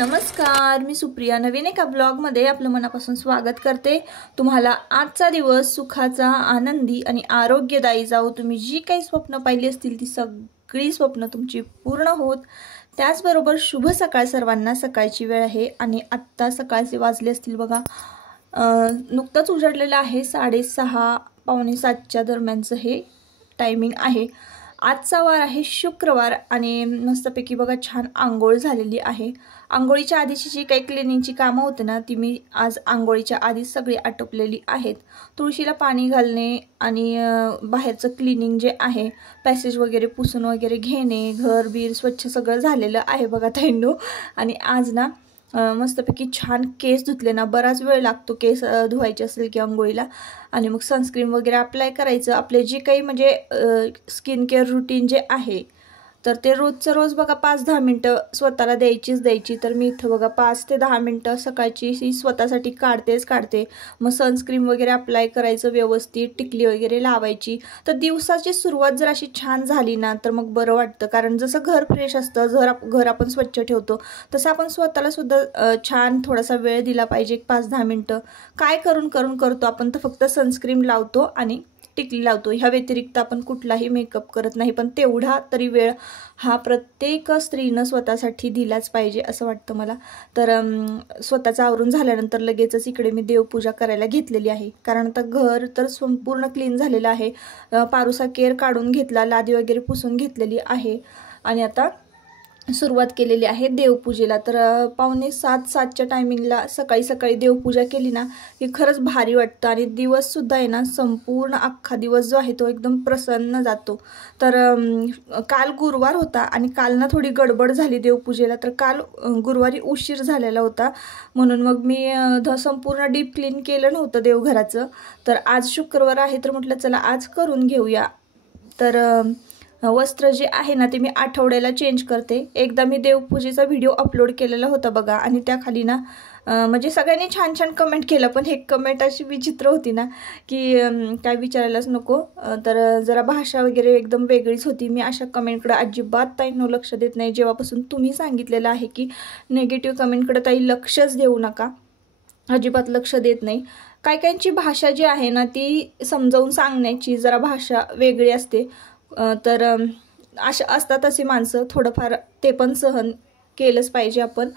नमस्कार, मी सुप्रिया नवीन एका ब्लॉगमध्ये आपलं मनापासून स्वागत करते। तुम्हाला आजचा दिवस सुखाचा, आनंदी आणि आरोग्यदायी जावो। तुम्ही जी काही स्वप्न पाहिली असतील ती सगळी स्वप्न तुमची पूर्ण होत। त्याचबरोबर शुभ सकाळ सर्वांना। सकाळची वेळ आहे आणि आत्ता सकाळचे वाजले असतील बघा, नुकतंच उजळलेलं आहे। 6:30 पावणे 7च्या दरम्यानचं हे टायमिंग आहे। आजचा वार आहे शुक्रवार आणि मस्तपैकी बघा छान आंघोळ झालेली आहे। आंघोळीच्या आधीची जी काही क्लिनिंगची कामं होते ना ती मी आज आंघोळीच्या आधी सगळी आटोपलेली आहेत। तुळशीला पाणी घालणे आणि बाहेरचं क्लिनिंग जे आहे, पॅसेज वगैरे पुसून वगैरे घेणे, घर बीर स्वच्छ सगळं झालेलं आहे बघा ताईंनो। आणि आज ना मस्तपैकी छान केस धुतले ना, बराच वेळ लागतो केस धुवायचे असेल की अंघोळीला। आणि मग सनस्क्रीन वगैरे अप्लाय करायचं। आपले जे काही म्हणजे स्किन केअर रूटीन जे आहे तर ते रोजचं रोज बघा 5-10 मिनटं स्वतःला द्यायची। तर मी इथं बघा 5 ते 10 मिनटं सकाळची ही स्वतःसाठी काढते। मग सनस्क्रीन वगैरे अप्लाय करायचं व्यवस्थित, टिकली वगैरे लावायची। तर दिवसाची सुरुवात जर अशी छान झाली ना तर मग बरं वाटतं। कारण जसं घर फ्रेश असतं, घर आपण स्वच्छ ठेवतो, तसं आपण स्वतःला सुद्धा छान थोडासा वेळ दिला पाहिजे। 5-10 मिनटं काय करून करतो आपण, तर फक्त सनस्क्रीन लावतो आणि टिकली लावतो। ह्या व्यतिरिक्त आपण कुठलाही मेकअप करत नाही। पण तेवढा तरी वेळ हा प्रत्येक स्त्रीनं स्वतःसाठी दिलाच पाहिजे असं वाटतं मला। तर स्वतःचं आवरून झाल्यानंतर लगेचच इकडे मी देवपूजा करायला घेतलेली आहे। कारण आता घर तर संपूर्ण क्लीन झालेलं आहे। पारुसा केर काढून घेतला, लादी वगैरे पुसून घेतलेली आहे आणि आता सुरुवात केलेली आहे देवपूजेला। तर पावणे 7च्या टायमिंगला सकाळी देवपूजा केली ना की खरंच भारी वाटतं आणि दिवस सुद्धा आहे ना, संपूर्ण अख्खा दिवस जो आहे तो एकदम प्रसन्न जातो। तर काल गुरुवार होता आणि काल ना थोडी गडबड झाली देवपूजेला। तर काल गुरुवारी उशीर झालेला होता म्हणून मग मी संपूर्ण डीप क्लीन केलं नव्हतं देवघराचं। तर आज शुक्रवार आहे तर म्हटलं चला आज करून घेऊया। तर वस्त्र जे आहे ना ते मी आठवड्याला चेंज करते। एकदा मी देवपूजेचा व्हिडिओ अपलोड केलेला होता बघा आणि त्याखाली ना म्हणजे सगळ्यांनी छान कमेंट केलं, पण एक कमेंट अशी विचित्र होती ना की काय विचारायलाच नको। तर जरा भाषा वगैरे एकदम वेगळीच होती। मी अशा कमेंटकडे अजिबात ताईंनो लक्ष देत नाही। जेव्हापासून तुम्ही सांगितलेलं आहे की नेगेटिव्ह कमेंटकडे ताई लक्षच देऊ नका, अजिबात लक्ष देत नाही। काहींची भाषा जी आहे ना ती समजावून सांगण्याची जरा भाषा वेगळी असते। तर अशा असतात अशी माणसं, थोडंफार ते पण सहन केलंच पाहिजे आपण।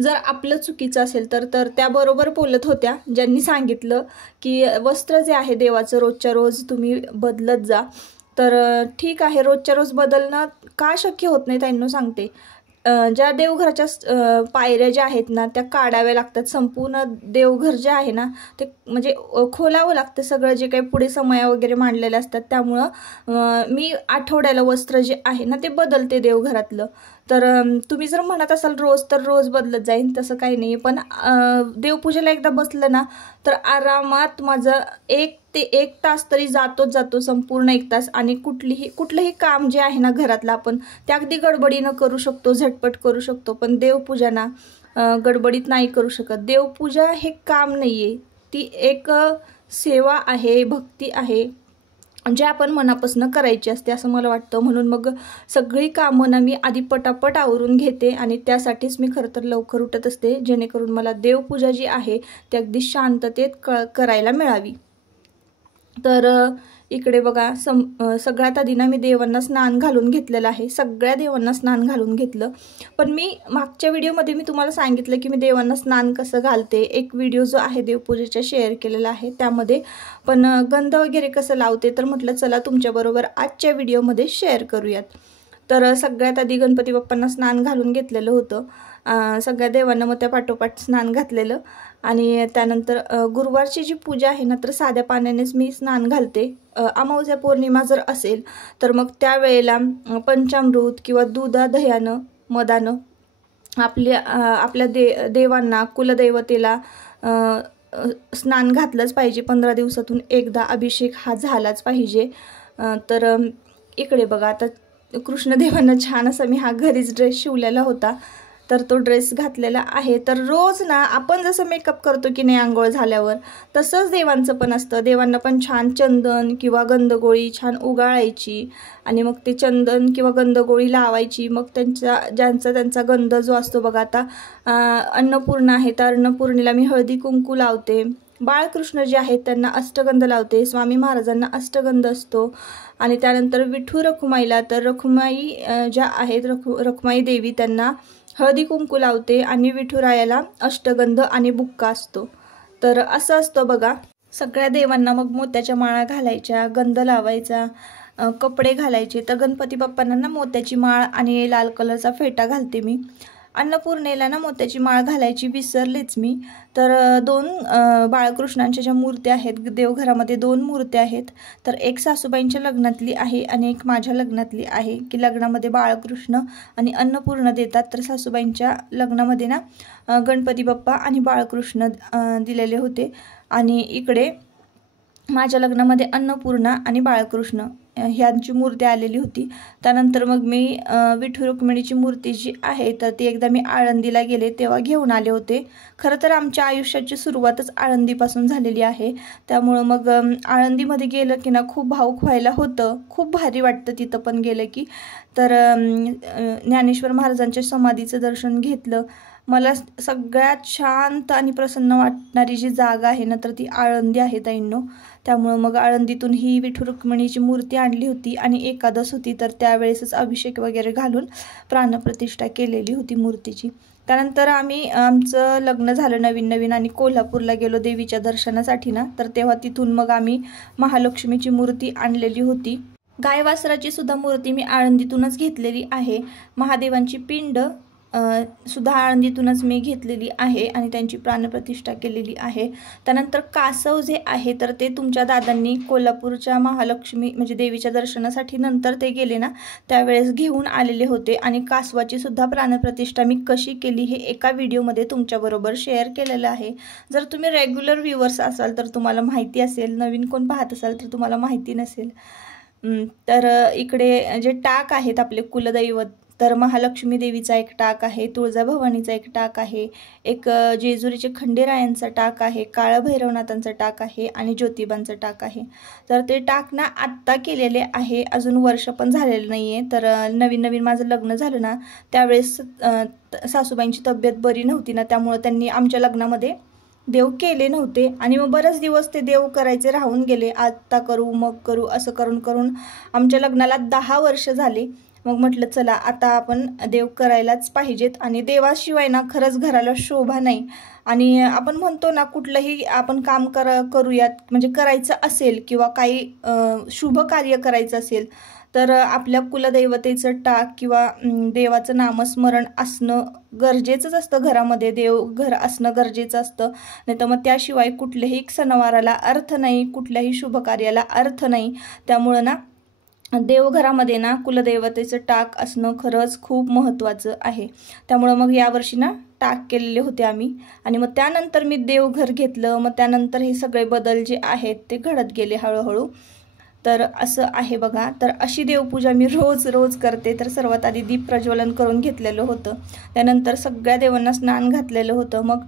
जर आपलं चुकीचं असेल तर त्याबरोबर बोलत होत्या ज्यांनी सांगितलं की वस्त्र जे आहे देवाचं रोजच्या रोज तुम्ही बदलत जा। तर ठीक आहे, रोजच्या रोज बदलणं का शक्य होत नाही ताईंनो सांगते। ज्या देवघराच्या पायऱ्या ज्या आहेत ना त्या काढाव्या लागतात। संपूर्ण देवघर जे आहे ना ते म्हणजे खोलावं लागतं सगळं जे काही पुढे समया वगैरे मांडलेले असतात। त्यामुळं मी आठवड्याला वस्त्र जे आहे ना ते बदलते देवघरातलं। तर तुम्ही जर म्हणत असाल रोज तर रोज बदलत जाईन, तसं काही नाही। पण देवपूजेला एकदा बसलं ना तर आरामात माझं 1 ते 1 तास तरी जातो, संपूर्ण 1 तास। आणि कुठलंही काम जे आहे ना घरातलं आपण ते अगदी गडबडीनं करू शकतो, झटपट करू शकतो। पण देवपूजा ना गडबडीत नाही करू शकत। देवपूजा हे काम नाहीये, ती एक सेवा आहे, भक्ती आहे, जे आपण मनापासून करायची असते असं मला वाटतं। म्हणून मग सगळी कामं ना मी आधी पटापट आवरून घेते आणि त्यासाठीच मी खरं तर लवकर उठत असते, जेणेकरून मला देवपूजा जी आहे ती अगदी शांततेत करायला मिळावी। तर इकडे बघा सगळ्यात आधी ना मी देवांना स्नान घालून घेतलेलं आहे। सगळ्या देवांना स्नान घालून घेतलं। पण मी मागच्या व्हिडिओमध्ये मी तुम्हाला सांगितलं की मी देवांना स्नान कसं घालते, एक व्हिडिओ जो आहे देवपूजेचा शेअर केलेला आहे त्यामध्ये। पण गंध वगैरे कसं लावते तर म्हटलं चला तुमच्याबरोबर आजच्या व्हिडिओमध्ये शेअर करूयात। तर सगळ्यात आधी गणपती बाप्पांना स्नान घालून घेतलेलं होतं। सगळ्या देवांना मग त्या पाठोपाठ स्नान घातलेलं आणि त्यानंतर गुरुवारची जी पूजा आहे ना तर साध्या पाण्यानेच मी स्नान घालते। अमावस्या पौर्णिमा जर असेल तर मग त्यावेळेला पंचामृत किंवा दुधादह्यानं मधानं आपल्या देवांना, कुलदैवतेला स्नान घातलंच पाहिजे। 15 दिवसातून एकदा अभिषेक हा झालाच पाहिजे। तर इकडे बघा आता कृष्णदेवांना छान असा मी हा घरीच ड्रेस शिवलेला होता। तर तो ड्रेस घातलेला आहे। तर रोज ना आपण जसं मेकअप करतो की नाही आंघोळ झाल्यावर, तसंच देवांचं पण असतं। देवांना पण छान चंदन किंवा गंधगोळी छान उगाळायची आणि मग ते चंदन किंवा गंधगोळी लावायची। मग त्यांचा गंध जो असतो बघा, आता अन्नपूर्णा आहे तर अन्नपूर्णेला मी हळदी कुंकू लावते। बाळकृष्ण जे आहेत त्यांना अष्टगंध लावते। स्वामी महाराजांना अष्टगंध असतो। आणि त्यानंतर विठू रखुमाईला, तर रखुमाई ज्या आहेत रखुमाई देवी त्यांना हळदी कुंकू लावते आणि विठुरायाला अष्टगंध आणि बुक्का असतो। तर असं असतं बघा। सगळ्या देवांना मग मोत्याच्या माळा घालायच्या, गंध लावायचा, कपडे घालायचे। तर गणपती बाप्पांना ना मोत्याची माळ आणि लाल कलरचा फेटा घालते मी। अन्नपूर्णेला ना मोत्याची माळ घालायची विसरलेच मी। तर दोन बाळकृष्णांच्या ज्या मूर्त्या आहेत देवघरामध्ये, दोन मूर्त्या आहेत। तर एक सासूबाईंच्या लग्नातली आहे आणि एक माझ्या लग्नातली आहे, की लग्नामध्ये बाळकृष्ण आणि अन्नपूर्ण देतात। तर सासूबाईंच्या लग्नामध्ये ना गणपती बाप्पा आणि बाळकृष्ण दिलेले होते आणि इकडे माझ्या लग्नामध्ये अन्नपूर्णा आणि बाळकृष्ण ह्यांची मूर्ती आलेली होती। त्यानंतर मग मी विठू रुक्मिणीची मूर्ती जी आहे तर ती एकदा मी आळंदीला गेले तेव्हा घेऊन आले होते। खरं तर आमच्या आयुष्याची सुरुवातच आळंदीपासून झालेली आहे, त्यामुळं मग आळंदीमध्ये गेलं की ना खूप भावुक व्हायला होतं, खूप भारी वाटतं तिथं पण गेलं की। तर ज्ञानेश्वर महाराजांच्या समाधीचं दर्शन घेतलं। मला सगळ्यात शांत आणि प्रसन्न वाटणारी जी जागा आहे ना तर ती आळंदी आहे ताईंनो। त्यामुळं मग आळंदीतून ही विठू रुक्मिणीची मूर्ती आणली होती आणि एकादश होती, तर त्यावेळेसच अभिषेक वगैरे घालून प्राणप्रतिष्ठा केलेली होती मूर्तीची। त्यानंतर आमचं लग्न झालं नवीन आणि कोल्हापूरला गेलो देवीच्या दर्शनासाठी ना, तर तेव्हा तिथून मग आम्ही महालक्ष्मीची मूर्ती आणलेली होती। गाय वासराची सुद्धा मूर्ती मी आळंदीतूनच घेतलेली आहे। महादेवांची पिंड सुद्धा आळंदीतूनच मी घेतलेली आहे आणि त्यांची प्राणप्रतिष्ठा केलेली आहे। त्यानंतर कासव जे आहे तर ते तुमच्या दादांनी कोल्हापूरच्या महालक्ष्मी म्हणजे देवीच्या दर्शनासाठी नंतर ते गेले ना त्यावेळेस घेऊन आलेले होते आणि कासवाची सुद्धा प्राणप्रतिष्ठा मी कशी केली हे एका व्हिडिओमध्ये तुमच्याबरोबर शेअर केलेलं आहे। जर तुम्ही रेग्युलर व्ह्यूअर्स असाल तर तुम्हाला माहिती असेल, नवीन कोण पाहत असाल तर तुम्हाला माहिती नसेल। तर इकडे जे टाक आहेत आपले कुलदैवत, तर महालक्ष्मी देवीचा एक टाक आहे, तुळजाभवानीचा एक टाक आहे, एक जेजुरीचे खंडेरायांचा टाक आहे, काळभैरवनाथांचा टाक आहे आणि ज्योतिबांचा टाक आहे। तर ते टाक ना आत्ता केलेले आहे, अजून वर्ष पण झालेलं नाही आहे। तर नवीन माझं लग्न झालं ना त्यावेळेस सासूबाईंची तब्येत बरी नव्हती ना, त्यामुळे त्यांनी आमच्या लग्नामध्ये देव केले नव्हते आणि मग बरेच दिवस ते देव करायचे राहून गेले। आत्ता करू मग करू असं करून आमच्या लग्नाला 10 वर्ष झाले। मग म्हटलं चला आता आपण देव करायलाच पाहिजेत आणि देवाशिवाय ना खरंच घराला शोभा नाही। आणि आपण म्हणतो ना कुठलंही आपण काम करूयात म्हणजे करायचं असेल किंवा काही शुभ कार्य करायचं असेल तर आपल्या कुलदैवतेचं टाक किंवा देवाचं नामस्मरण असणं गरजेचंच असतं। घरामध्ये देवघर असणं गरजेचं असतं, नाही तर मग त्याशिवाय कुठल्याही सणवाराला अर्थ नाही, कुठल्याही शुभ कार्याला अर्थ नाही। त्यामुळं ना देवघरामध्ये ना कुलदैवतेचं टाक असणं खरंच खूप महत्त्वाचं आहे। त्यामुळं मग यावर्षी ना टाक केलेले होते आम्ही आणि मग त्यानंतर मी देवघर घेतलं। मग त्यानंतर हे सगळे बदल जे आहेत ते घडत गेले हळूहळू। तर असं आहे बघा। तर अशी देवपूजा मी रोज करते। तर सर्वात आधी दीप प्रज्वलन करून घेतलेलं होतं, त्यानंतर सगळ्या देवांना स्नान घातलेलं होतं, मग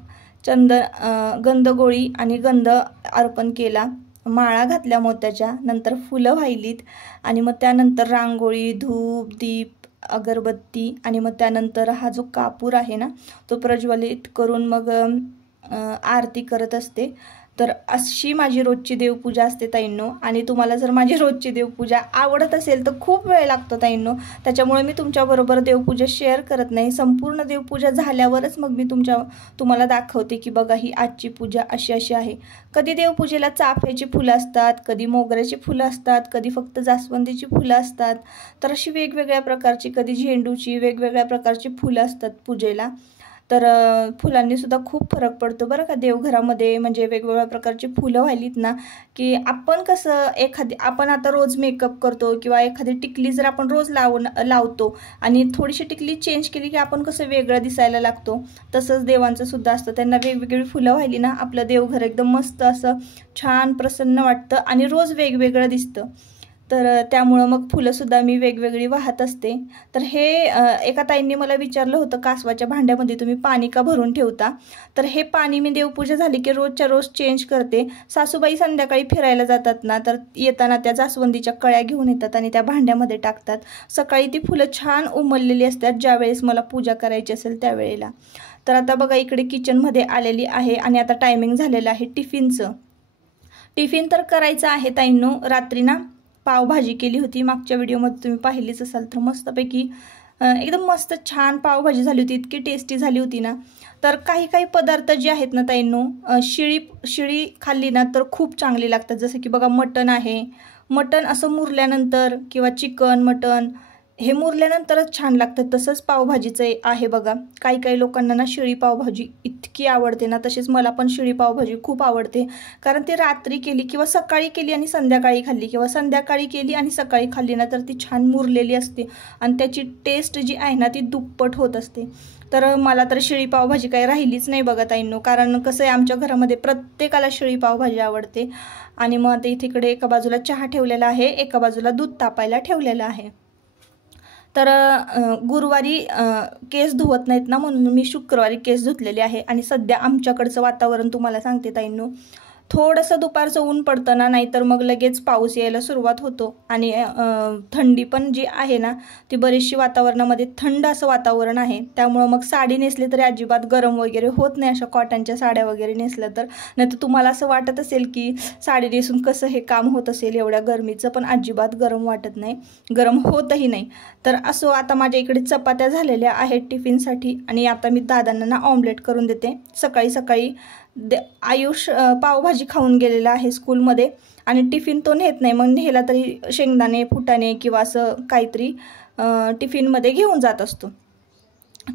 गंधगोळी आणि गंध अर्पण केला, माळा घातल्या मोत्याच्या, नंतर फुलं वाहिलीत आणि मग त्यानंतर रांगोळी, धूप, दीप, अगरबत्ती आणि मग त्यानंतर हा जो कापूर आहे ना तो प्रज्वलित करून मग आरती करत असते। तर अशी माझी रोजची देवपूजा असते ताईंनो। आणि तुम्हाला जर माझी रोजची देवपूजा आवडत असेल तर खूप वेळ लागतो ताईंनो, त्याच्यामुळे मी तुमच्याबरोबर देवपूजा शेअर करत नाही। संपूर्ण देवपूजा झाल्यावरच मग मी तुम्हाला दाखवते की बघा ही आजची पूजा अशी आहे। कधी देवपूजेला चाफ्याची फुलं असतात, कधी मोगऱ्याची फुलं असतात, कधी फक्त जास्वंदीची फुलं असतात, तर अशी वेगवेगळ्या प्रकारची, कधी झेंडूची, वेगवेगळ्या प्रकारची फुलं असतात पूजेला। तर फुलांनी सुद्धा खूप फरक पडतो बरं का देवघरामध्ये। म्हणजे वेगवेगळ्या प्रकारची फुलं वाहिलीत ना की आपण कसं आपण आता रोज मेकअप करतो किंवा एखादी टिकली जर आपण रोज लावतो आणि थोडीशी टिकली चेंज केली की आपण कसं वेगळं दिसायला लागतो, तसंच देवांचं सुद्धा असतं। त्यांना वेगवेगळी फुलं वाहिली ना आपलं देवघर एकदम मस्त असं छान प्रसन्न वाटतं आणि रोज वेगवेगळं दिसतं। तर त्यामुळं मग फुलंसुद्धा मी वेगवेगळी वाहत असते. तर हे एका ताईंनी मला विचारलं होतं, कासवाच्या भांड्यामध्ये तुम्ही पाणी का भरून ठेवता? तर हे पाणी मी देवपूजा झाली की रोजच्या रोज चेंज करते. सासूबाई संध्याकाळी फिरायला जातात ना, तर येताना त्या जास्वंदीच्या कळ्या घेऊन येतात आणि त्या भांड्यामध्ये टाकतात. सकाळी ती फुलं छान उमललेली असतात ज्यावेळेस मला पूजा करायची असेल त्यावेळेला. तर आता बघा इकडे किचनमध्ये आलेली आहे आणि आता टायमिंग झालेलं आहे टिफिनचं. टिफिन तर करायचं आहे ताईंनो. रात्री ना पावभाजी केली होती, मागच्या व्हिडिओमध्ये तुम्ही पाहिलीच असाल. तर मस्तपैकी एकदम मस्त छान पावभाजी झाली होती, इतकी टेस्टी झाली होती ना. तर काही काही पदार्थ जे आहेत ना ताईंनो, शिळी खाल्ली ना तर खूप चांगली लागतात. जसं की बघा मटण आहे, मटण असं मुरल्यानंतर किंवा चिकन मटण हे मुरल्यानंतरच छान लागतं. तसंच पावभाजीचं आहे बघा. काही काही लोकांना ना शिळी पावभाजी इतकी आवडते ना, तसेच मला पण शिळी पावभाजी खूप आवडते. कारण ती रात्री केली किंवा सकाळी केली आणि संध्याकाळी खाल्ली किंवा संध्याकाळी केली आणि सकाळी खाल्ली ना, तर ती छान मुरलेली असते आणि त्याची टेस्ट जी आहे ना ती दुप्पट होत असते. तर मला तर शिळी पावभाजी काही राहिलीच नाही बघा ताईंनो. कारण कसं आहे, आमच्या घरामध्ये प्रत्येकाला शिळी पावभाजी आवडते. आणि मग आता इकडे एका बाजूला चहा ठेवलेला आहे, एका बाजूला दूध तापायला ठेवलेलं आहे. तर गुरुवारी केस धुवत नाहीत ना, म्हणून मी शुक्रवारी केस धुतलेले आहे. आणि सध्या आमच्याकडचं वातावरण तुम्हाला सांगते ताईंनो, थोडंसं दुपारचं ऊन पडतं ना, नाहीतर मग लगेच पाऊस यायला सुरुवात होतो. आणि थंडी पण जी आहे ना ती बरीचशी वातावरणामध्ये थंड असं वातावरण आहे. त्यामुळं मग साडी नेसली तरी अजिबात गरम वगैरे होत नाही, अशा कॉटनच्या साड्या वगैरे नेसल्या तर. नाहीतर तुम्हाला असं वाटत असेल की साडी नेसून कसं हे काम होत असेल एवढ्या गरमीचं, पण अजिबात गरम वाटत नाही, गरम होतही नाही. तर असो, आता माझ्या इकडे चपात्या झालेल्या आहेत टिफिनसाठी. आणि आता मी दादांना ना ऑमलेट करून देते. सकाळी सकाळी आयुष पावभाजी खाऊन गेलेला आहे स्कूलमध्ये आणि टिफिन तो नेत नाही. मग नेला तरी शेंगदाणे फुटाणे किंवा असं काहीतरी टिफिनमध्ये घेऊन जात असतो.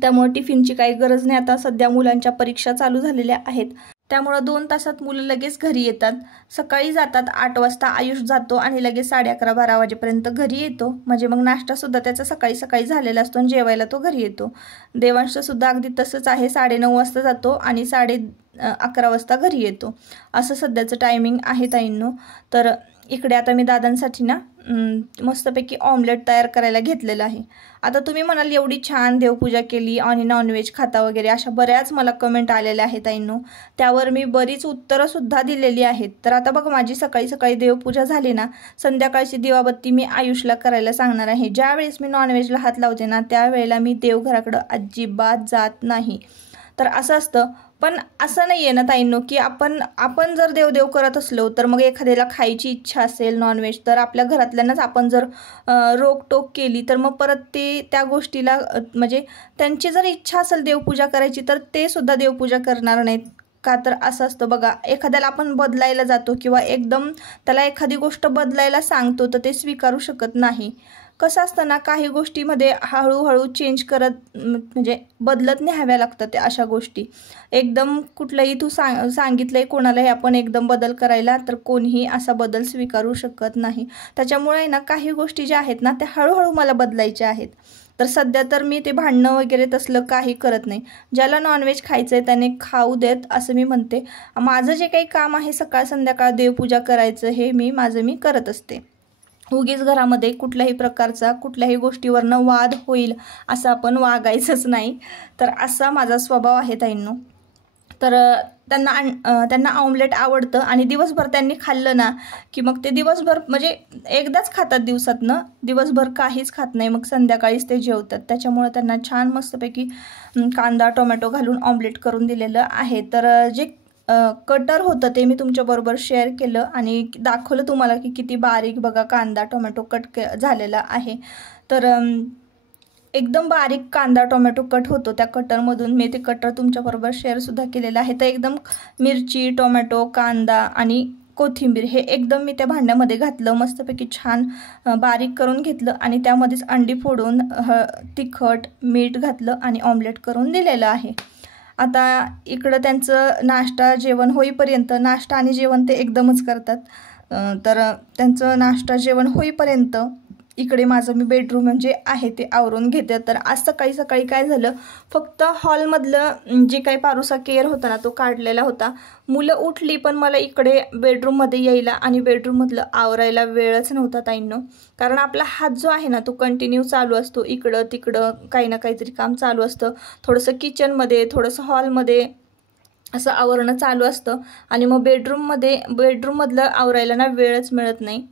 त्यामुळे टिफिनची काही गरज नाही. आता सध्या मुलांच्या परीक्षा चालू झालेल्या आहेत, त्यामुळं 2 तासात मुलं लगेच घरी येतात. सकाळी जातात 8 वाजता आयुष जातो आणि लगेच 11:30-12 वाजेपर्यंत घरी येतो. म्हणजे मग नाश्तासुद्धा त्याचा सकाळी सकाळी झालेला असतो आणि जेवायला तो घरी येतो. देवांशसुद्धा अगदी तसंच आहे, 9:30 वाजता जातो आणि 11:30 वाजता घरी येतो. असं सध्याचं टायमिंग आहे ताईंनो. तर इकडे आता मी दादांसाठी ना मस्तपैकी ऑमलेट तयार करायला घेतलेलं आहे. आता तुम्ही म्हणाल एवढी छान देवपूजा केली आणि नॉनव्हेज खाता वगैरे, अशा बऱ्याच मला कमेंट आलेल्या आहेत ताईंनो. त्यावर मी बरीच उत्तरंसुद्धा दिलेली आहेत. तर आता बघा, माझी सकाळी सकाळी देवपूजा झाली ना, संध्याकाळची दिवाबत्ती मी आयुषला करायला सांगणार आहे. ज्यावेळेस मी नॉनव्हेजला हात लावते ना त्यावेळेला मी देवघराकडं अजिबात जात नाही. तर असं असतं. पण असं नाही आहे ना ताईंनो की आपण जर देवदेव करत असलो तर मग एखाद्याला खायची इच्छा असेल नॉनव्हेज, तर आपल्या घरातल्यांनाच आपण जर रोकटोक केली तर मग परत ते त्या गोष्टीला म्हणजे त्यांची जर इच्छा असेल देवपूजा करायची तर ते सुद्धा देवपूजा करणार नाहीत. का तर असं असतं बघा, एखाद्याला आपण बदलायला जातो किंवा एकदम त्याला एखादी गोष्ट बदलायला सांगतो तर ते स्वीकारू शकत नाही. कसं असतं ना, काही गोष्टीमध्ये हळूहळू चेंज करत म्हणजे बदलत न्याव्या लागतात त्या अशा गोष्टी. एकदम कुठलंही तू सांगितलंय कोणालाही आपण एकदम बदल करायला, तर कोणीही असा बदल स्वीकारू शकत नाही. त्याच्यामुळे ना काही गोष्टी ज्या आहेत ना त्या हळूहळू मला बदलायच्या आहेत. तर सध्या तर मी ते भांडणं वगैरे तसलं काही करत नाही. ज्याला नॉनव्हेज खायचं आहे त्याने खाऊ देत असं मी म्हणते. माझं जे काही काम आहे सकाळ संध्याकाळ देवपूजा करायचं हे मी करत असते. उगीच घरामध्ये कुठल्याही प्रकारचा कुठल्याही गोष्टीवरनं वाद होईल असं आपण वागायचंच नाही. तर असा माझा स्वभाव आहे ताईंनो. तर त्यांना ऑमलेट आवडतं आणि दिवसभर त्यांनी खाल्लं ना की मग ते दिवसभर म्हणजे एकदाच खातात दिवसातनं, दिवसभर काहीच खात नाही, मग संध्याकाळीच ते जेवतात. त्याच्यामुळे त्यांना छान मस्तपैकी कांदा टोमॅटो घालून ऑमलेट करून दिलेलं आहे. तर जे कटर होतं ते मी तुमच्याबरोबर शेअर केलं आणि दाखवलं तुम्हाला की किती बारीक बघा कांदा टोमॅटो कट झालेला आहे. तर एकदम बारीक कांदा टोमॅटो कट होतो त्या कटरमधून. मी ते कटर तुमच्याबरोबर शेअरसुद्धा केलेलं आहे. तर एकदम मिरची टोमॅटो कांदा आणि कोथिंबीर हे एकदम मी त्या भांड्यामध्ये घातलं, मस्तपैकी छान बारीक करून घेतलं आणि त्यामध्येच अंडी फोडून तिखट मीठ घातलं आणि ऑमलेट करून दिलेलं आहे. आता इकडं त्यांचं नाश्ता जेवण होईपर्यंत, नाश्ता आणि जेवण ते एकदमच करतात, तर त्यांचं नाश्ता जेवण होईपर्यंत इकडे माझं मी बेडरूम म्हणजे आहे ते आवरून घेते। तर आज सकाळी सकाळी काय झालं, फक्त हॉलमधलं जे काही पारुसा केअर होता ना तो काढलेला होता। मुलं उठली पण मला इकडे बेडरूममध्ये यायला आणि बेडरूममधलं आवरायला वेळच नव्हता ताईंनो। कारण आपला हात जो आहे ना तो कंटिन्यू चालू असतो, इकडं तिकडं काही ना काहीतरी काम चालू असतं। थोडंसं किचनमध्ये, थोडंसं हॉलमध्ये असं आवरणं चालू असतं आणि मग बेडरूममधलं आवरायला ना वेळच मिळत नाही।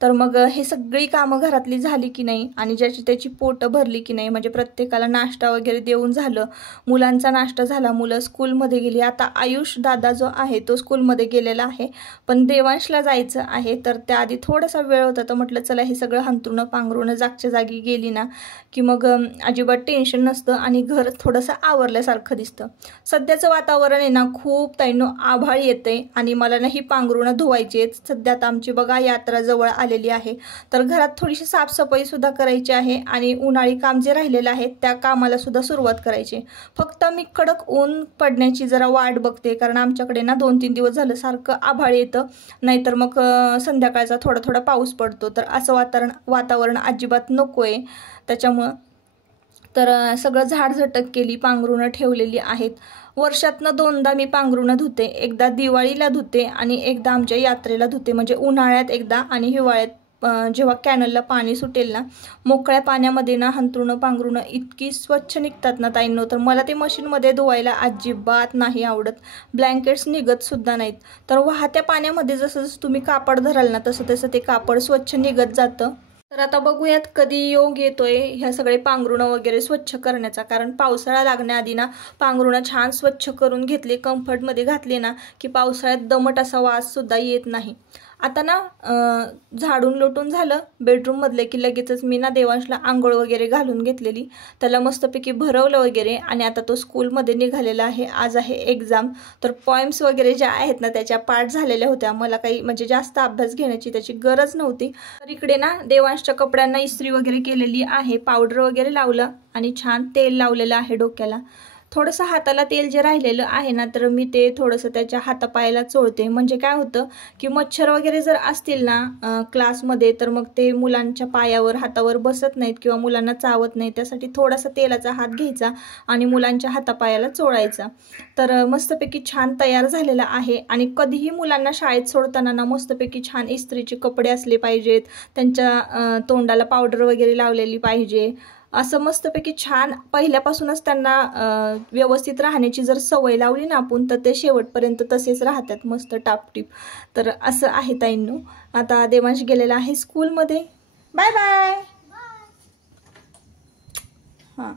तर मग हे सगळी कामं घरातली झाली की नाही आणि ज्याची त्याची पोटं भरली की नाही, म्हणजे प्रत्येकाला नाश्ता वगैरे देऊन झालं, मुलांचा नाश्ता झाला, मुलं स्कूलमध्ये गेली। आता आयुष दादा जो आहे तो स्कूलमध्ये गेलेला आहे, पण देवांशला जायचं आहे। तर त्याआधी थोडासा वेळ होता, तर म्हटलं चला हे सगळं हंतरुणं पांघरुणं जागच्या जागी गेली ना की मग अजिबात टेन्शन नसतं आणि घर थोडंसं आवरल्यासारखं दिसतं। सध्याचं वातावरण आहे ना खूप ताईंनो आभाळ येते आणि मला ना ही पांघरुणं धुवायची आहेत। सध्या आता आमची बघा यात्रा जवळ आलेली आहे, तर घरात थोडीशी साफसफाई सुद्धा करायची आहे आणि उन्हाळी काम जे राहिलेलं आहे त्या कामाला सुद्धा सुरुवात करायची। फक्त मी कडक ऊन पडण्याची जरा वाट बघते, कारण आमच्याकडे ना 2-3 दिवस झालं सारखं आभाळ येतं, नाहीतर मग संध्याकाळचा थोडा थोडा पाऊस पडतो। तर असं वातावरण अजिबात नकोय त्याच्यामुळं तर सगळं झाडझटक केली, पांघरुणं ठेवलेली आहेत। वर्षातनं 2दा मी पांघरुणं धुते, एकदा दिवाळीला धुते आणि एकदा आमच्या यात्रेला धुते, म्हणजे उन्हाळ्यात एकदा आणि हिवाळ्यात जेव्हा कॅनलला पाणी सुटेल ना, मोकळ्या पाण्यामध्ये ना हंतरुणं पांघरुणं इतकी स्वच्छ निघतात ना ताईंनो। तर मला ते मशीनमध्ये धुवायला अजिबात नाही आवडत, ब्लँकेट्स निघत सुद्धा नाहीत। तर वाहत्या पाण्यामध्ये जसं जसं तुम्ही कापड धराल ना तसं तसं ते कापड स्वच्छ निघत जातं। तर आता बघूयात कधी योग येतोय ह्या सगळे पांघरुणं वगैरे स्वच्छ करण्याचा, कारण पावसाळा लागण्याआधी ना पांघरुणं छान स्वच्छ करून घेतले, कम्फर्टमध्ये घातले ना की पावसाळ्यात दमट असा वास सुद्धा येत नाही। आता ना झाडून लोटून झालं बेडरूममधले की लगेचच मी ना देवांशला आंघोळ वगैरे घालून घेतलेली, त्याला मस्तपैकी भरवलं वगैरे आणि आता तो स्कूलमध्ये निघालेला आहे। आज आहे एक्झाम, तर पॉईम्स वगैरे ज्या आहेत ना त्याच्या पाठ झालेल्या होत्या, मला काही म्हणजे जास्त अभ्यास घेण्याची त्याची गरज नव्हती। तर इकडे ना देवांशच्या कपड्यांना इस्त्री वगैरे केलेली आहे, पावडर वगैरे लावलं आणि छान तेल लावलेलं आहे डोक्याला। थोडंसं हाताला तेल जे राहिलेलं आहे ना तर मी ते थोडंसं त्याच्या हातापायाला चोळते, म्हणजे काय होतं की मच्छर वगैरे जर असतील ना क्लासमध्ये तर मग ते मुलांच्या पायावर हातावर बसत नाहीत किंवा मुलांना चावत नाही, त्यासाठी थोडासा तेलाचा हात घ्यायचा आणि मुलांच्या हातापायाला चोळायचा। तर मस्तपैकी छान तयार झालेला आहे आणि कधीही मुलांना शाळेत सोडताना ना मस्तपैकी छान इस्त्रीचे कपडे असले पाहिजेत, त्यांच्या तोंडाला पावडर वगैरे लावलेली पाहिजे, असं मस्तपैकी छान पहिल्यापासूनच त्यांना व्यवस्थित राहण्याची जर सवय लावली ना आपण तर ते शेवटपर्यंत तसेच राहतात मस्त टापटीप। तर असं आहे ताईंनो। आता देवांश गेलेला आहे स्कूलमध्ये, बाय बाय। हां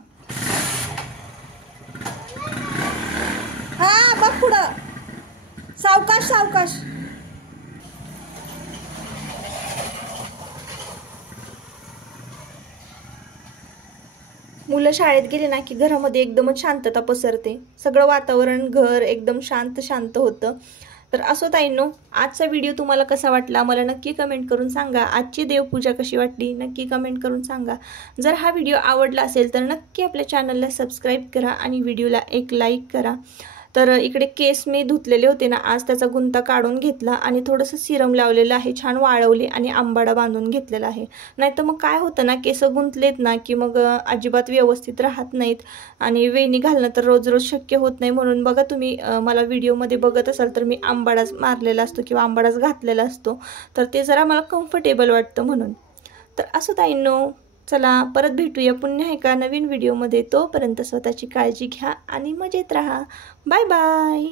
हां बघ पुढं, सावकाश सावकाश। मुलं शाळेत गेले ना की घरामध्ये एकदमच शांतता पसरते, सगळं वातावरण घर एकदम शांत शांत होतं। तर असो ताईंनो, आजचा व्हिडिओ तुम्हाला कसा वाटला मला नक्की कमेंट करून सांगा। आजची देवपूजा कशी वाटली नक्की कमेंट करून सांगा। जर हा व्हिडिओ आवडला असेल तर नक्की आपल्या चॅनलला सबस्क्राईब करा आणि व्हिडिओला एक लाईक करा। तर इकडे केस मी धुतलेले होते ना आज, त्याचा गुंता काढून घेतला आणि थोडंसं सिरम लावलेलं आहे, छान वाळवले आणि आंबाडा बांधून घेतलेला आहे। नाहीतर मग काय होतं ना केस गुंतलेत ना की मग अजिबात व्यवस्थित राहत नाहीत आणि वेणी घालणं तर रोज रोज शक्य होत नाही। म्हणून बघा तुम्ही मला व्हिडिओमध्ये बघत असाल तर मी आंबाडाच मारलेला असतो किंवा आंबाडाच घातलेला असतो, तर ते जरा मला कम्फर्टेबल वाटतं म्हणून। तर असं ताईंनो, चला परत भेटूया पुन्हा एका नवीन व्हिडिओमध्ये। तोपर्यंत स्वतःची काळजी घ्या आणि मजेत राहा। Bye bye.